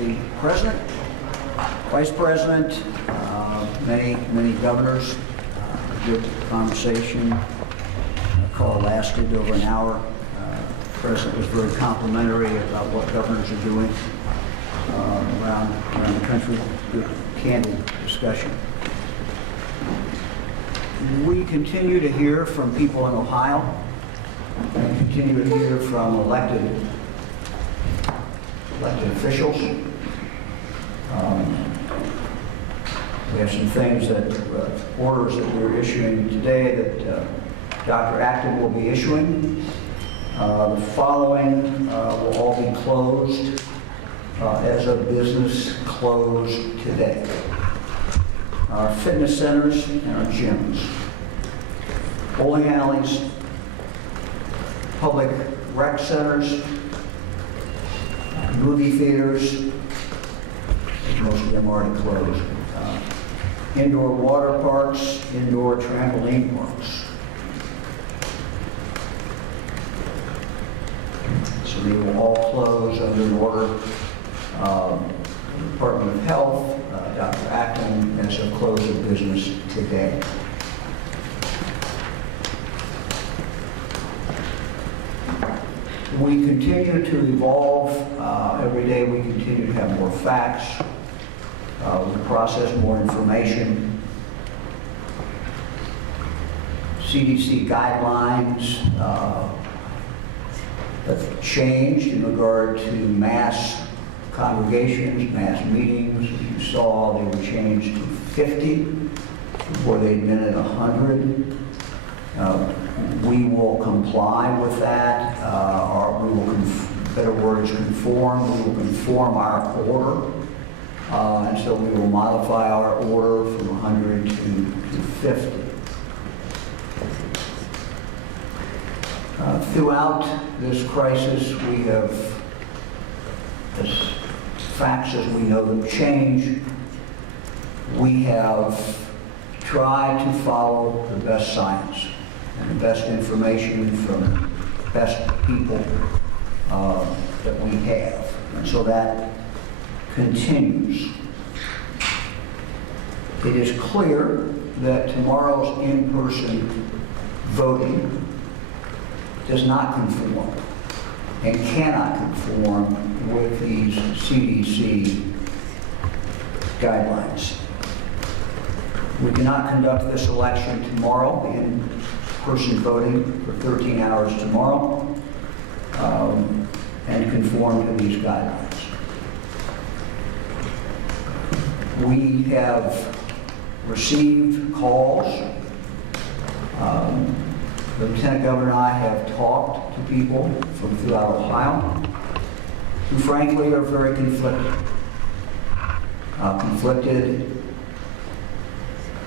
the President, Vice President, many governors. Good conversation. The call lasted over an hour. The President was very complimentary about what governors are doing around the country. Good, candid discussion. We continue to hear from people in Ohio, and continue to hear from elected officials. We have some things orders that we're issuing today that Dr. Acton will be issuing. The following will all be closed as a business closed today. Our fitness centers and our gyms, bowling alleys, public rec centers, movie theaters, most of them are already closed, indoor water parks, indoor trampoline parks. So they will all close under an order. The Department of Health, Dr. Acton, has a close of business today. We continue to evolve. Every day we continue to have more facts. We process more information. CDC guidelines have changed in regard to mass congregations, mass meetings. As you saw, they were changed to 50 before they'd been at 100. We will comply with that, or we will, better words, conform. We will conform our order, and so we will modify our order from 100 to 50. Throughout this crisis, we have, as facts as we know them change, we have tried to follow the best science and the best information from the best people that we have. And so that continues. It is clear that tomorrow's in-person voting does not conform and cannot conform with these CDC guidelines. We cannot conduct this election tomorrow, the in-person voting, for 13 hours tomorrow, and conform to these guidelines. We have received calls. The Lieutenant Governor and I have talked to people from throughout Ohio who frankly are very conflicted. Conflicted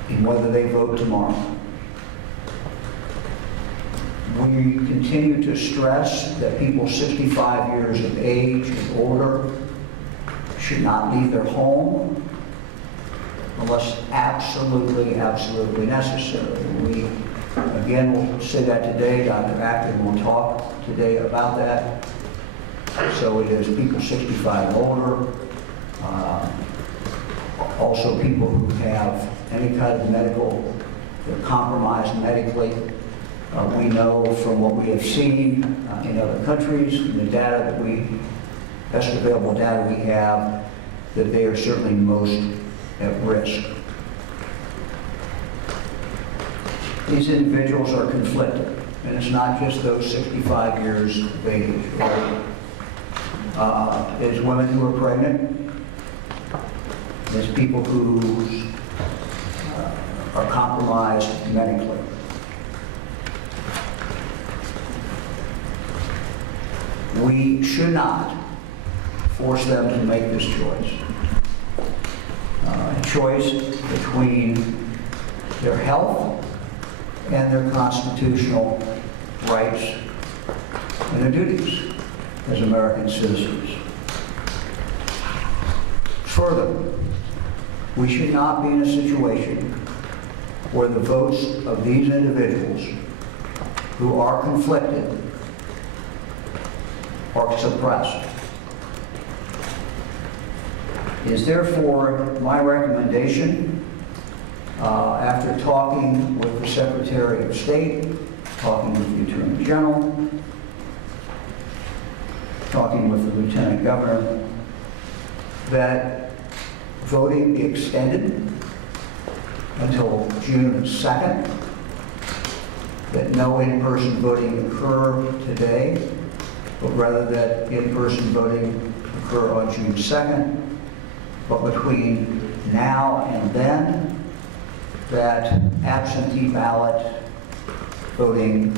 in whether they vote tomorrow. We continue to stress that people 65 years of age and older should not leave their home unless absolutely necessary. We, again, will say that today. Dr. Acton will talk today about that. So it is people 65 and older, also people who have any kind of medical, they're compromised medically. We know from what we have seen in other countries, and the data that best available data we have, that they are certainly most at risk. These individuals are conflicted, and it's not just those 65 years of age. There's women who are pregnant. There's people who are compromised medically. We should not force them to make this choice. A choice between their health and their constitutional rights and their duties as American citizens. Further, we should not be in a situation where the votes of these individuals who are conflicted are suppressed. It is therefore my recommendation, after talking with the Secretary of State, talking with the Attorney General, talking with the Lieutenant Governor, that voting be extended until June 2nd, that no in-person voting occur today, but rather that in-person voting occur on June 2nd, but between now and then, that absentee ballot voting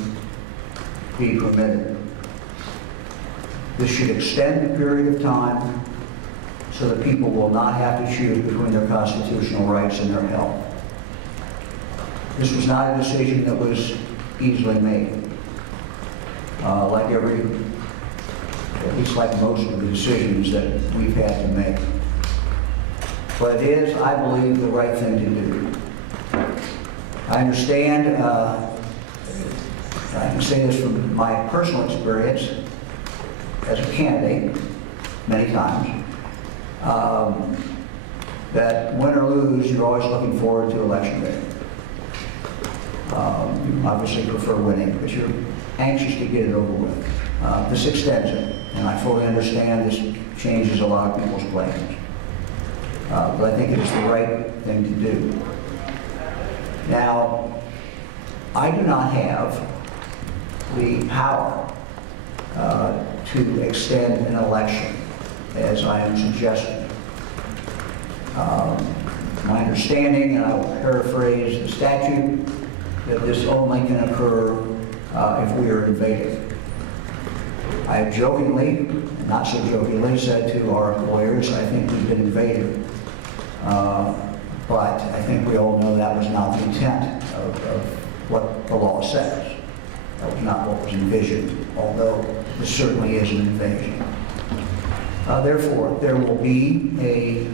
be permitted. This should extend the period of time so that people will not have to choose between their constitutional rights and their health. This was not a decision that was easily made. At least like most of the decisions that we've had to make. But it is, I believe, the right thing to do. I understand, I can say this from my personal experience as a candidate, many times, that win or lose, you're always looking forward to election day. You obviously prefer winning, but you're anxious to get it over with. This extends it, and I fully understand this changes a lot of people's plans. But I think it is the right thing to do. Now, I do not have the power to extend an election, as I am suggesting. My understanding, and I will paraphrase the statute, that this only can occur if we are invaded. I have jokingly, not so jokingly, said to our lawyers, I think we've been invaded. But I think we all know that was not the intent of what the law says. That was not what was envisioned, although this certainly is an invasion. Therefore, there will be a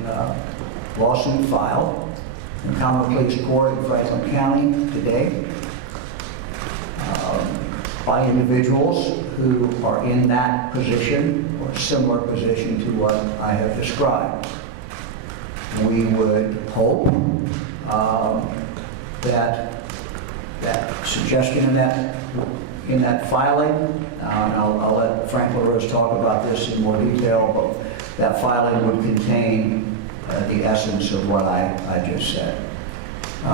lawsuit filed in Common Pleas Court in Franklin County today by individuals who are in that position or similar position to what I have described. We would hope that suggestion in that filing, and I'll let Frank LaRose talk about this in more detail, but that filing would contain the essence of what I just said.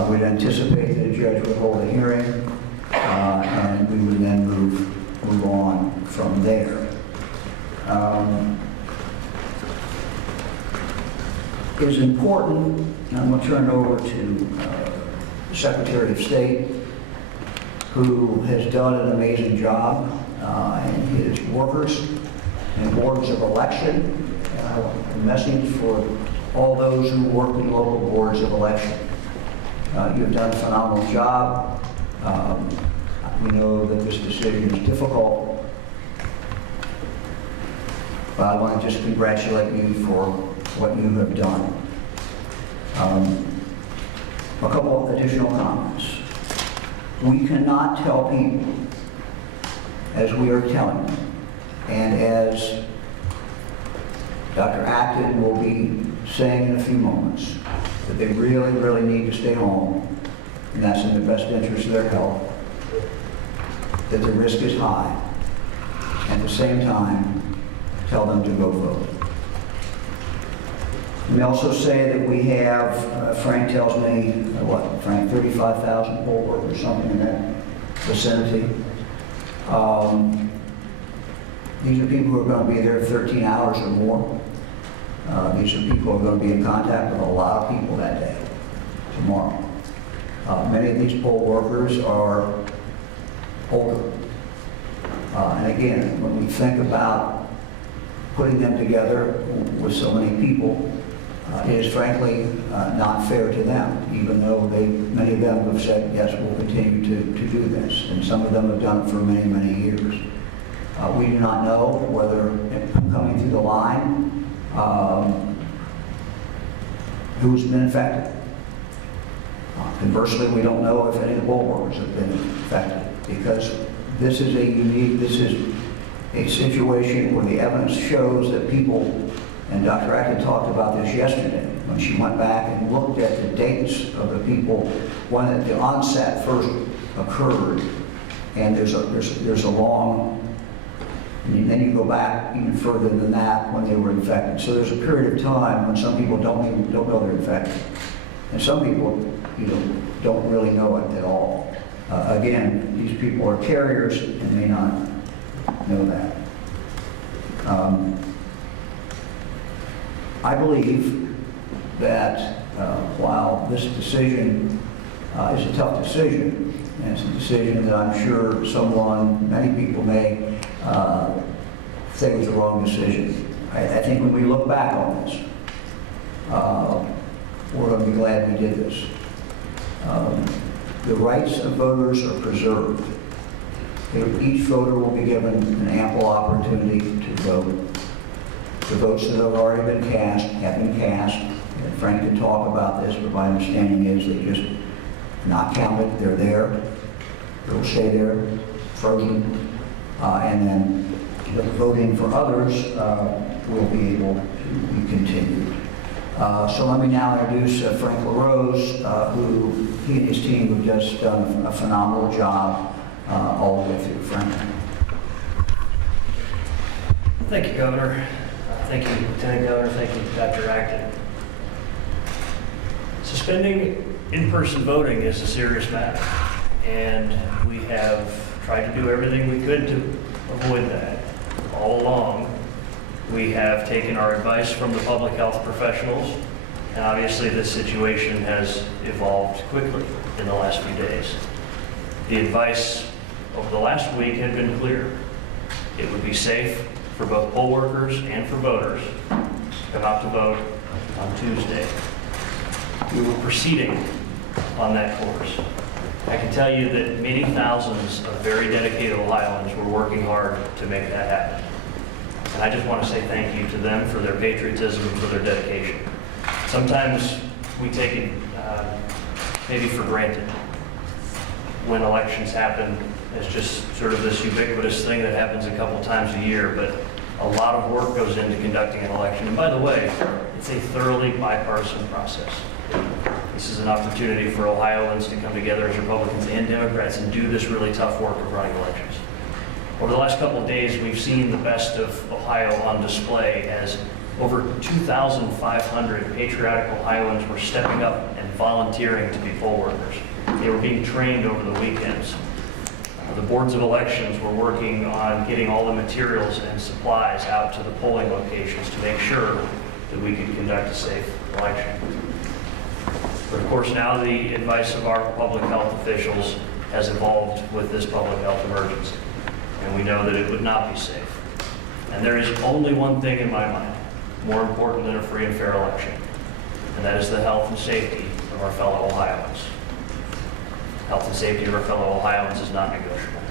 We'd anticipate that a judge would hold a hearing, and we would then move on from there. It is important, and I'm going to turn it over to the Secretary of State, who has done an amazing job, and his workers and boards of election. A message for all those who work in local boards of election. You've done a phenomenal job. We know that this decision is difficult, but I want to just congratulate you for what you have done. A couple of additional comments. We cannot tell people, as we are telling them, and as Dr. Acton will be saying in a few moments, that they really, really need to stay home, and that's in the best interest of their health, that the risk is high, and at the same time, tell them to go vote. We also say that we have, Frank tells me, what, Frank, 35,000 poll workers, something in that vicinity. These are people who are going to be there 13 hours or more. These are people who are going to be in contact with a lot of people that day, tomorrow. Many of these poll workers are older. And again, when we think about putting them together with so many people, it is frankly not fair to them, even though many of them have said, yes, we'll continue to do this. And some of them have done it for many, many years. We do not know whether, coming through the line, who's been infected. Conversely, we don't know if any of the poll workers have been infected, because this is a situation where the evidence shows that people And Dr. Acton talked about this yesterday when she went back and looked at the dates of the people when the onset first occurred. And there's a long, and then you go back even further than that when they were infected. So there's a period of time when some people don't know they're infected, and some people don't really know it at all. Again, these people are carriers and may not know that. I believe that while this decision is a tough decision, and it's a decision that I'm sure many people may say was the wrong decision, I think when we look back on this, we're going to be glad we did this. The rights of voters are preserved. Each voter will be given an ample opportunity to vote. The votes that have already been cast have been cast. And Frank can talk about this, but my understanding is they're just not counted. They're there. They'll stay there, frozen. And then the voting for others will be able to be continued. So let me now introduce Frank LaRose, who he and his team have just done a phenomenal job all the way through. Frank. Thank you, Governor. Thank you, Lieutenant Governor. Thank you, Dr. Acton. Suspending in-person voting is a serious matter, and we have tried to do everything we could to avoid that. All along, we have taken our advice from the public health professionals, and obviously this situation has evolved quickly in the last few days. The advice over the last week had been clear. It would be safe for both poll workers and for voters to come out to vote on Tuesday. We were proceeding on that course. I can tell you that many thousands of very dedicated Ohioans were working hard to make that happen. And I just want to say thank you to them for their patriotism and for their dedication. Sometimes we take it maybe for granted when elections happen. It's just sort of this ubiquitous thing that happens a couple times a year, but a lot of work goes into conducting an election. And by the way, it's a thoroughly bipartisan process. This is an opportunity for Ohioans to come together as Republicans and Democrats and do this really tough work of running elections. Over the last couple of days, we've seen the best of Ohio on display as over 2,500 patriotic Ohioans were stepping up and volunteering to be poll workers. They were being trained over the weekends. The boards of elections were working on getting all the materials and supplies out to the polling locations to make sure that we could conduct a safe election. But of course, now the advice of our public health officials has evolved with this public health emergency. And we know that it would not be safe. And there is only one thing in my mind more important than a free and fair election, and that is the health and safety of our fellow Ohioans. Health and safety of our fellow Ohioans is not negotiable.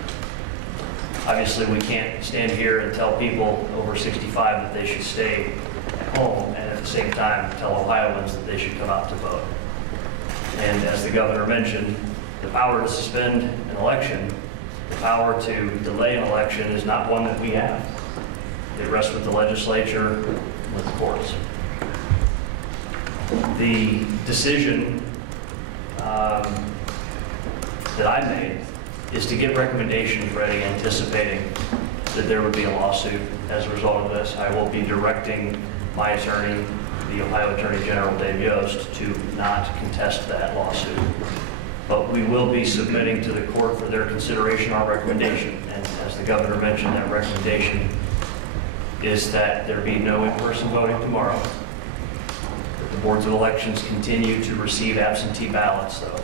Obviously, we can't stand here and tell people over 65 that they should stay at home and at the same time tell Ohioans that they should come out to vote. And as the governor mentioned, the power to suspend an election, the power to delay an election is not one that we have. It rests with the legislature, with the courts. The decision that I made is to get recommendations ready, anticipating that there would be a lawsuit as a result of this. I will be directing my attorney, the Ohio Attorney General Dave Yost, to not contest that lawsuit. But we will be submitting to the court for their consideration our recommendation. And as the governor mentioned, that recommendation is that there be no in-person voting tomorrow, that the boards of elections continue to receive absentee ballots, though,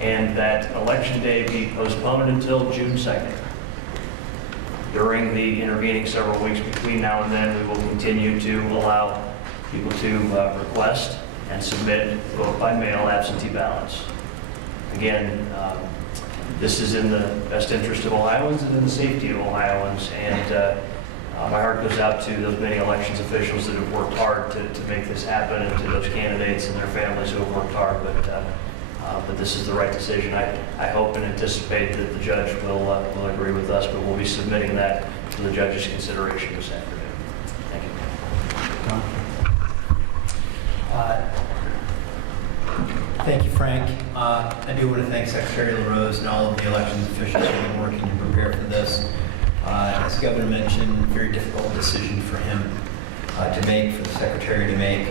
and that Election Day be postponed until June 2nd. During the intervening several weeks between now and then, we will continue to allow people to request and submit vote by mail absentee ballots. Again, this is in the best interest of Ohioans and in the safety of Ohioans, and my heart goes out to those many elections officials that have worked hard to make this happen, and to those candidates and their families who have worked hard, but this is the right decision. I hope and anticipate that the judge will agree with us, but we'll be submitting that to the judge's consideration this afternoon. Thank you. Thank you, Frank. I do want to thank Secretary LaRose and all of the elections officials who have been working to prepare for this. As the Governor mentioned, very difficult decision for him to make, for the Secretary to make.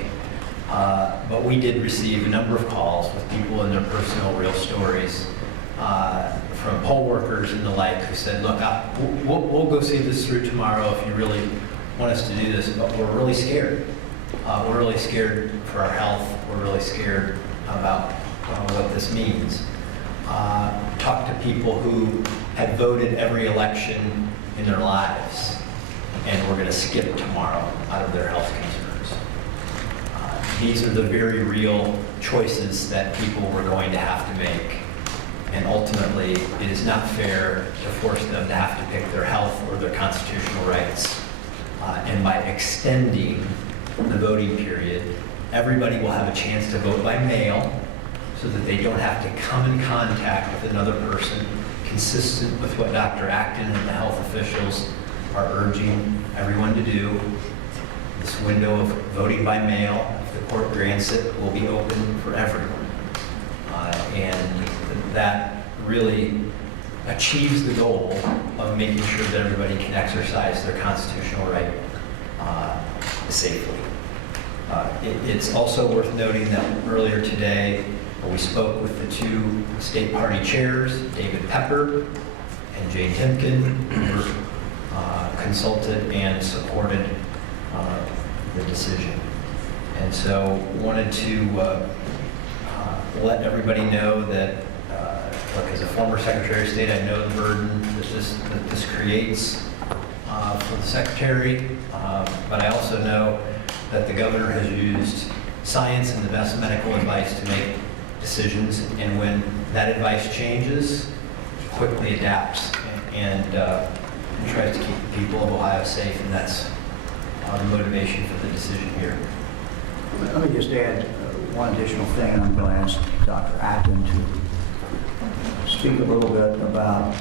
But we did receive a number of calls with people in their personal real stories from poll workers and the like who said, look, we'll go see this through tomorrow if you really want us to do this, but we're really scared. We're really scared for our health. We're really scared about what this means. Talk to people who had voted every election in their lives and we're going to skip tomorrow out of their health concerns. These are the very real choices that people were going to have to make. And ultimately, it is not fair to force them to have to pick their health or their constitutional rights. And by extending the voting period, everybody will have a chance to vote by mail so that they don't have to come in contact with another person, consistent with what Dr. Acton and the health officials are urging everyone to do. This window of voting by mail, if the court grants it, will be open for everyone. And that really achieves the goal of making sure that everybody can exercise their constitutional right safely. It's also worth noting that earlier today, we spoke with the two state party chairs, David Pepper and Jane Timken, who were consulted and supported the decision. And so wanted to let everybody know that, look, as a former Secretary of State, I know the burden that this creates for the Secretary, but I also know that the Governor has used science and the best medical advice to make decisions, and when that advice changes, he quickly adapts and tries to keep the people of Ohio safe, and that's the motivation for the decision here. Let me just add one additional thing, and I'm going to ask Dr. Acton to speak a little bit about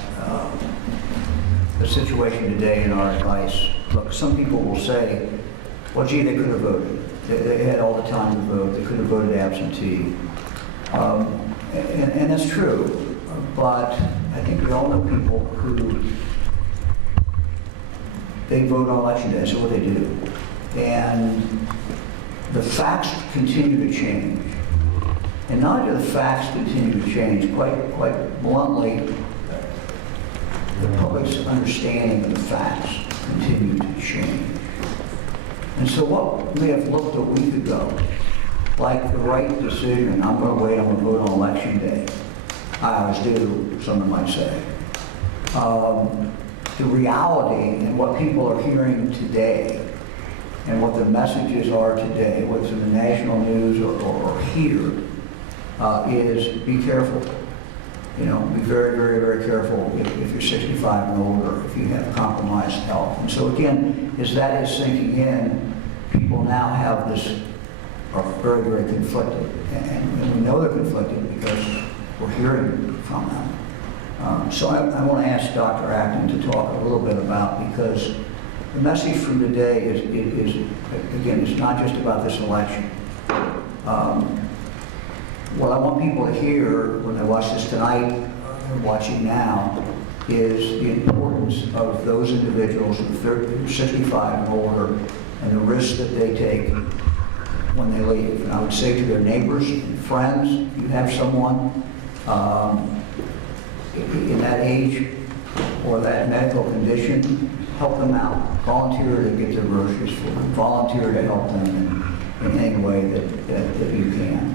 the situation today and our advice. Look, some people will say, well, gee, they could have voted. They had all the time to vote. They could have voted absentee. And that's true, but I think we all know people who, they vote on election day, so what they do. And the facts continue to change. And not only do the facts continue to change, quite bluntly, the public's understanding of the facts continue to change. And so what may have looked a week ago like the right decision, I'm going to wait, I'm going to vote on election day, I always do, someone might say. The reality and what people are hearing today and what the messages are today, what's in the national news or here, is be careful. You know, be very, very, very careful if you're 65 and older, if you have compromised health. And so again, as that is sinking in, people now have this, are very, very conflicted. And we know they're conflicted because we're hearing from them. So I want to ask Dr. Acton to talk a little bit about, because the message from today is again, it's not just about this election. What I want people to hear when they watch this tonight and watching now is the importance of those individuals who are 65 and older and the risks that they take when they leave. And I would say to their neighbors and friends, you have someone in that age or that medical condition, help them out. Volunteer to get their groceries for them. Volunteer to help them in any way that you can.